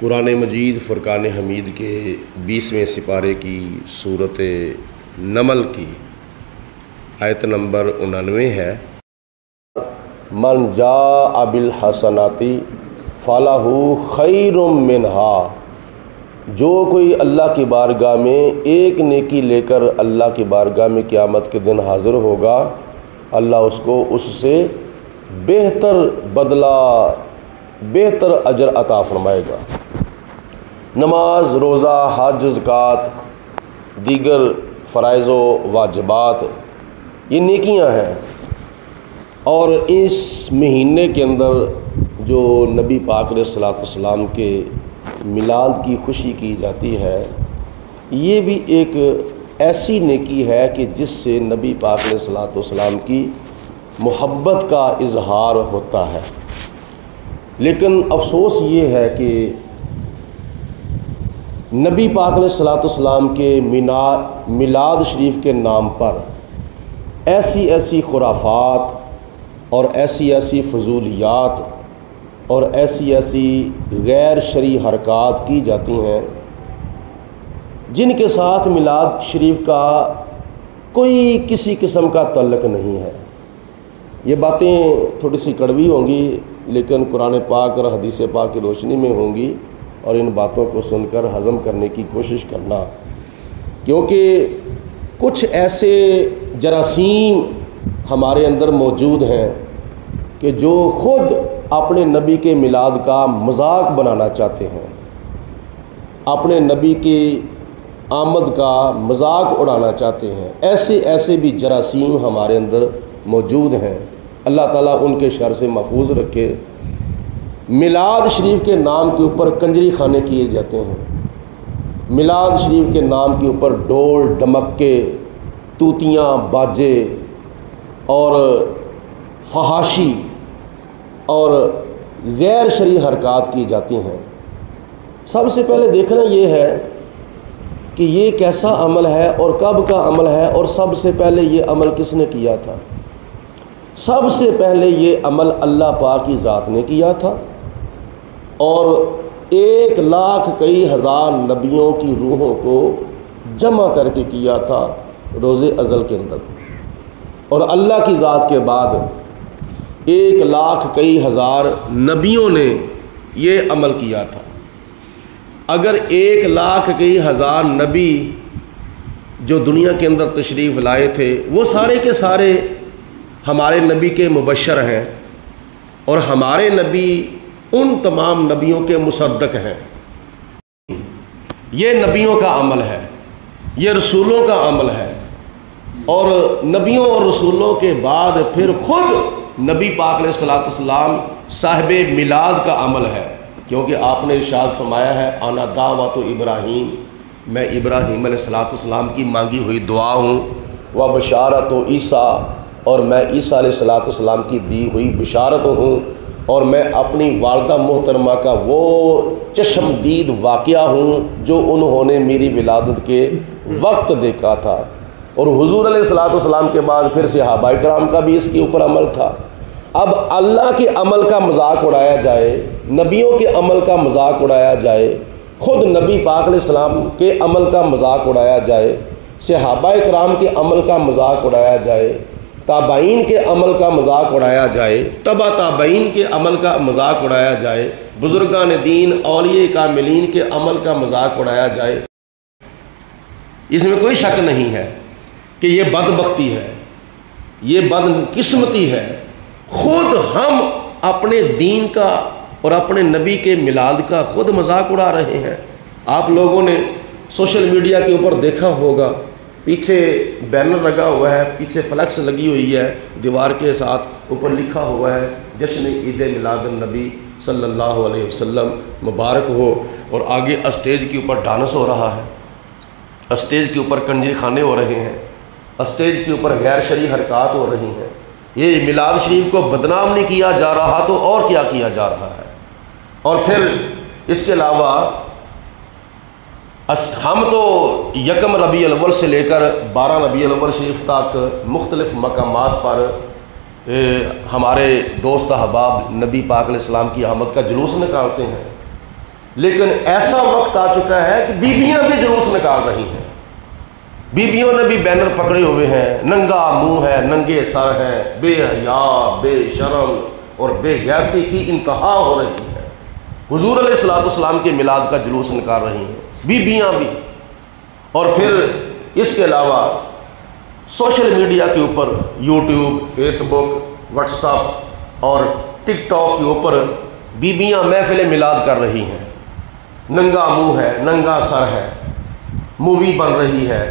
قرآن مجید فرقان حمید کے 20ویں سپارے کی سورۃ نمل کی آیت نمبر 99 ہے۔ من جاء بالحسنات فلہ خیر منہا، جو کوئی اللہ کی بارگاہ میں ایک نیکی لے کر اللہ کی بارگاہ میں قیامت کے دن حاضر ہوگا، اللہ اس کو اس سے بہتر بدلہ، بہتر اجر عطا فرمائے گا۔ نماز، روزہ، حج، زکوٰۃ، دیگر فرائض و واجبات یہ نیکیاں ہیں، اور اس مہینے کے اندر جو نبی پاک علیہ الصلوۃ والسلام کے میلاد کی خوشی کی جاتی ہے، یہ بھی ایک ایسی نیکی ہے کہ جس سے نبی پاک علیہ الصلوۃ والسلام کی محبت کا اظہار ہوتا ہے۔ لیکن افسوس یہ ہے کہ نبی پاک علیہ الصلوۃ والسلام کے میلاد شریف کے نام پر ایسی ایسی خرافات اور ایسی ایسی فضولیات اور ایسی ایسی غیر شرعی حرکات کی جاتی ہیں جن کے ساتھ میلاد شریف کا کوئی کسی قسم کا تعلق نہیں ہے۔ یہ باتیں تھوڑی سی کڑوی ہوں گی، لیکن قرآن پاک اور حدیث پاک کی روشنی میں ہوں گی، اور ان باتوں کو سن کر ہضم کرنے کی کوشش کرنا، کیونکہ کچھ ایسے جراثیم ہمارے اندر موجود ہیں کہ جو خود اپنے نبی کے میلاد کا مذاق بنانا چاہتے ہیں، اپنے نبی کی آمد کا مذاق اڑانا چاہتے ہیں۔ ایسے بھی جراثیم ہمارے اندر موجود ہیں، اللہ تعالیٰ ان کے شر سے محفوظ رکھے۔ میلاد شریف کے نام کے اوپر کنجری خانے کیے جاتے ہیں، میلاد شریف کے نام کے اوپر ڈھول ڈمکے، توتیاں، باجے اور فحاشی اور غیر شرعی حرکات کی جاتی ہیں۔ سب سے پہلے دیکھنا یہ ہے کہ یہ کیسا عمل ہے اور کب کا عمل ہے، اور سب سے پہلے یہ عمل کس نے کیا تھا؟ سب سے پہلے یہ عمل اللہ پاک کی ذات نے کیا تھا، اور 1,00,000 نبیوں کی روحوں کو جمع کر کے کیا تھا روز ازل کے اندر، اور اللہ کی ذات کے بعد 1,00,000 نبیوں نے یہ عمل کیا تھا۔ اگر 1,00,000 نبی جو دنیا کے اندر تشریف لائے تھے، وہ سارے کے سارے ہمارے نبی کے مبشر ہیں، اور ہمارے نبی ان تمام نبیوں کے مصدق ہیں۔ یہ نبیوں کا عمل ہے، یہ رسولوں کا عمل ہے، اور نبیوں اور رسولوں کے بعد پھر خود نبی پاک علیہ الصلوۃ والسلام صاحب میلاد کا عمل ہے، کیونکہ آپ نے ارشاد فرمایا ہے انا دعوت ابراہیم، میں ابراہیم علیہ الصلوۃ والسلام کی مانگی ہوئی دعا ہوں، و بشارت و عیسیٰ، اور میں عیسیٰ علیہ الصلوۃ والسلام کی دی ہوئی بشارت ہوں، اور میں اپنی والدہ محترمہ کا وہ چشمدید واقعہ ہوں جو انہوں نے میری ولادت کے وقت دیکھا تھا۔ اور حضور علیہ الصلوۃ والسلام کے بعد پھر صحابہ کرام کا بھی اس کے اوپر عمل تھا۔ اب اللہ کے عمل کا مذاق اڑایا جائے، نبیوں کے عمل کا مذاق اڑایا جائے، خود نبی پاک علیہ السلام کے عمل کا مذاق اڑایا جائے، صحابہ کرام کے عمل کا مذاق اڑایا جائے، تابعین کے عمل کا مذاق اڑایا جائے، تبع تابعین کے عمل کا مذاق اڑایا جائے، بزرگان دین اولیاء کاملین کے عمل کا مذاق اڑایا جائے، اس میں کوئی شک نہیں ہے کہ یہ بدبختی ہے، یہ بدقسمتی ہے۔ خود ہم اپنے دین کا اور اپنے نبی کے میلاد کا خود مذاق اڑا رہے ہیں۔ آپ لوگوں نے سوشل میڈیا کے اوپر دیکھا ہوگا، پیچھے بینر لگا ہوا ہے، پیچھے فلیکس لگی ہوئی ہے، دیوار کے ساتھ اوپر لکھا ہوا ہے جشن عید میلاد النبی صلی اللہ علیہ وسلم مبارک ہو، اور آگے اسٹیج کے اوپر ڈانس ہو رہا ہے، اسٹیج کے اوپر کنجری خانے ہو رہے ہیں، اسٹیج کے اوپر غیر شرعی حرکات ہو رہی ہیں۔ یہ میلاد شریف کو بدنام نہیں کیا جا رہا تو اور کیا کیا جا رہا ہے؟ اور پھر اس کے علاوہ ہم تو 1 ربیع الاول سے لے کر 12 ربیع الاول شریف تک مختلف مقامات پر ہمارے دوست احباب نبی پاک علیہ السلام کی آمد کا جلوس نکالتے ہیں، لیکن ایسا وقت آ چکا ہے کہ بیویاں بھی جلوس نکال رہی ہیں، بیویوں نے بھی بینر پکڑے ہوئے ہیں، ننگا منہ ہے، ننگے سر ہے، بے حیا، بے شرم اور بے غیرتی کی انتہا ہو رہی ہے۔ حضور علیہ السلام کے میلاد کا جلوس نکال رہی ہیں بیویاں بھی۔ اور پھر اس کے علاوہ سوشل میڈیا کے اوپر یوٹیوب، فیس بک، واٹس ایپ اور ٹک ٹاک کے اوپر بیویاں محفل میلاد کر رہی ہیں، ننگا منہ ہے، ننگا سر ہے، مووی بن رہی ہے،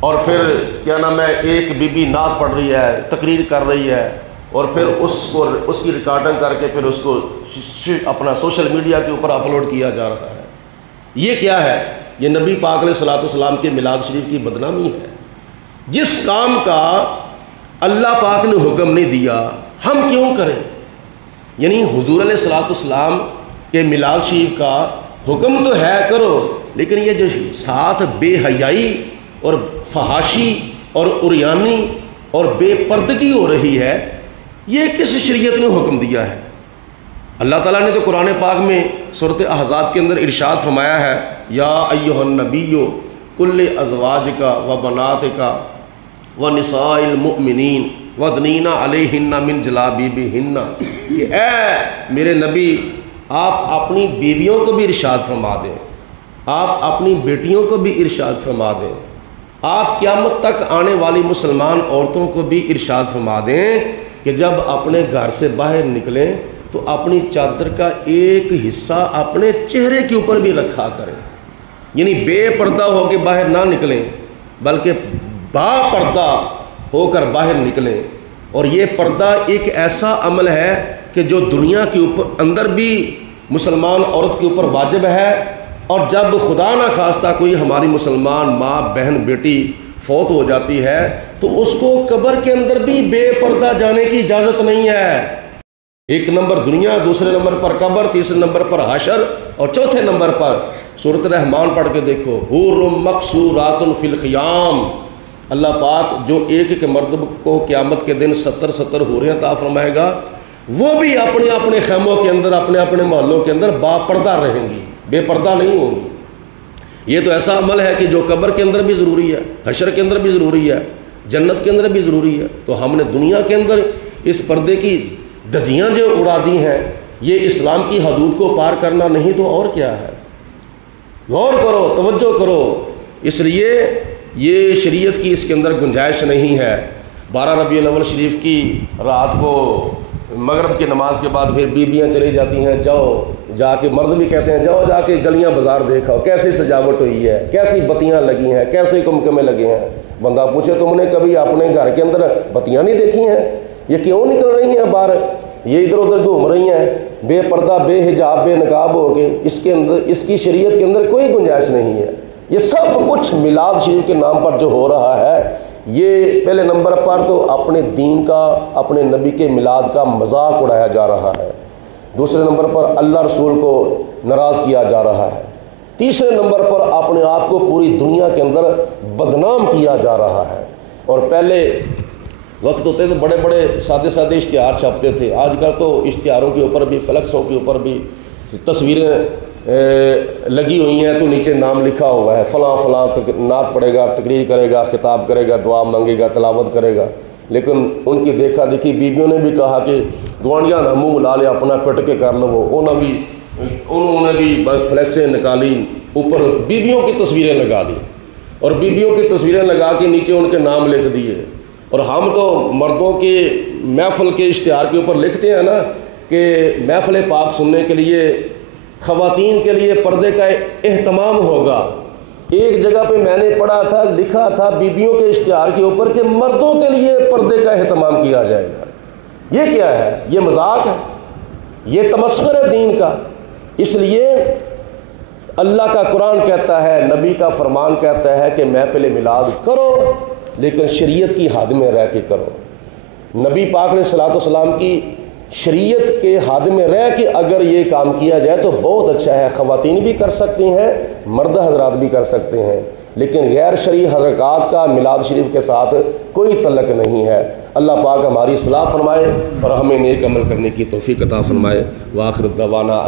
اور پھر کیا نام ہے ایک بی بی نعت پڑھ رہی ہے، تقریر کر رہی ہے، اور پھر اس کی ریکارڈنگ کر کے پھر اس کو اپنا سوشل میڈیا کے اوپر اپلوڈ کیا جا رہا ہے۔ یہ کیا ہے؟ یہ نبی پاک علیہ السلام کے میلاد شریف کی بدنامی ہے۔ جس کام کا اللہ پاک نے حکم نہیں دیا ہم کیوں کریں؟ یعنی حضور علیہ السلام کے میلاد شریف کا حکم تو ہے کرو، لیکن یہ جو ساتھ بے حیائی اور فحاشی اور عریانی اور بے پردگی ہو رہی ہے، یہ کس شریعت نے حکم دیا ہے؟ اللہ تعالیٰ نے تو قرآن پاک میں سورۃ احزاب کے اندر ارشاد فرمایا ہے، یا ایھا النبی کل ازواجک و بناتک و نساء المؤمنین ودنین علیہن من جلابیبہن، کہ اے میرے نبی آپ اپنی بیویوں کو بھی ارشاد فرما دیں، آپ اپنی بیٹیوں کو بھی ارشاد فرما دیں، آپ قیامت تک آنے والی مسلمان عورتوں کو بھی ارشاد فرما دیں کہ جب اپنے گھر سے باہر نکلیں تو اپنی چادر کا ایک حصہ اپنے چہرے کے اوپر بھی رکھا کریں، یعنی بے پردہ ہو کے باہر نہ نکلیں بلکہ با پردہ ہو کر باہر نکلیں۔ اور یہ پردہ ایک ایسا عمل ہے کہ جو دنیا کے اوپر اندر بھی مسلمان عورت کے اوپر واجب ہے، اور جب خدا نہ خواستہ کوئی ہماری مسلمان ماں، بہن، بیٹی فوت ہو جاتی ہے تو اس کو قبر کے اندر بھی بے پردہ جانے کی اجازت نہیں ہے۔ ایک نمبر دنیا، دوسرے نمبر پر قبر، تیسرے نمبر پر حشر، اور چوتھے نمبر پر سورۃ رحمان پڑھ کے دیکھو، حور مقصورات فی الخیام۔ اللہ پاک جو ایک ایک مرد کو قیامت کے دن 70 حوریں عطا فرمائے گا، وہ بھی اپنے اپنے خیموں کے اندر، اپنے اپنے محلوں کے اندر با پردہ رہیں گی، بے پردہ نہیں ہوں گی۔ یہ تو ایسا عمل ہے کہ جو قبر کے اندر بھی ضروری ہے، حشر کے اندر بھی ضروری ہے، جنت کے اندر بھی ضروری ہے۔ تو ہم نے دنیا کے اندر اس پردے کی دھجیاں جو اڑا دی ہیں، یہ اسلام کی حدود کو پار کرنا نہیں تو اور کیا ہے؟ غور کرو، توجہ کرو۔ اس لیے یہ شریعت کی اس کے اندر گنجائش نہیں ہے۔ 12 ربیع الاول شریف کی رات کو مغرب کی نماز کے بعد پھر بیویاں چلی جاتی ہیں، جاؤ جا کے، مرد بھی کہتے ہیں جاؤ جا کے گلیاں بازار دیکھاؤ، کیسی سجاوٹ ہوئی ہے، کیسی بتیاں لگی ہیں، کیسے کمکمے لگے ہیں۔ بندہ پوچھے تم نے کبھی اپنے گھر کے اندر بتیاں نہیں دیکھی ہیں؟ یہ کیوں نکل رہی ہیں باہر؟ یہ ادھر ادھر گھوم رہی ہیں بے پردہ، بے حجاب، بے نقاب ہو کے۔ اس کے اندر، اس کی شریعت کے اندر کوئی گنجائش نہیں ہے۔ یہ سب کچھ میلاد شریف کے نام پر جو ہو رہا ہے، یہ پہلے نمبر پر تو اپنے دین کا، اپنے نبی کے میلاد کا مذاق اڑایا جا رہا ہے، دوسرے نمبر پر اللہ رسول کو ناراض کیا جا رہا ہے، تیسرے نمبر پر اپنے آپ کو پوری دنیا کے اندر بدنام کیا جا رہا ہے۔ اور پہلے وقت ہوتے تھے بڑے بڑے سادے سادے اشتہار چھپتے تھے، آج کل تو اشتہاروں کے اوپر بھی، فلیکسوں کے اوپر بھی تصویریں لگی ہوئی ہیں تو نیچے نام لکھا ہوا ہے، فلاں فلاں نعت پڑھے گا، تقریر کرے گا، خطاب کرے گا، دعا مانگے گا، تلاوت کرے گا۔ لیکن ان کی دیکھا دیکھی بیویوں نے بھی کہا کہ گوانڈیاں نہ منہ لا لے اپنا پٹ کے کر لو، انہوں نے بھی بس فلیکسیں نکالی، اوپر بیویوں کی تصویریں لگا دی، اور بیویوں کی تصویریں لگا کے نیچے ان کے نام لکھ دیے۔ اور ہم تو مردوں کے محفل کے اشتہار کے اوپر لکھتے ہیں نا کہ محفل پاک سننے کے لیے خواتین کے لیے پردے کا اہتمام ہوگا۔ ایک جگہ پہ میں نے پڑھا تھا، لکھا تھا بیویوں کے اشتہار کے اوپر کہ مردوں کے لیے پردے کا اہتمام کیا جائے گا۔ یہ کیا ہے؟ یہ مذاق ہے، یہ تمسخر ہے دین کا۔ اس لیے اللہ کا قرآن کہتا ہے، نبی کا فرمان کہتا ہے کہ محفل میلاد کرو لیکن شریعت کی حد میں رہ کے کرو۔ نبی پاک نے صلی اللہ علیہ وسلم کی شریعت کے حد میں رہ کے اگر یہ کام کیا جائے تو بہت اچھا ہے۔ خواتین بھی کر سکتی ہیں، مرد حضرات بھی کر سکتے ہیں، لیکن غیر شرعی حرکات کا میلاد شریف کے ساتھ کوئی تعلق نہیں ہے۔ اللہ پاک ہماری اصلاح فرمائے اور ہمیں نیک عمل کرنے کی توفیق عطا فرمائے۔ وآخر دعوانا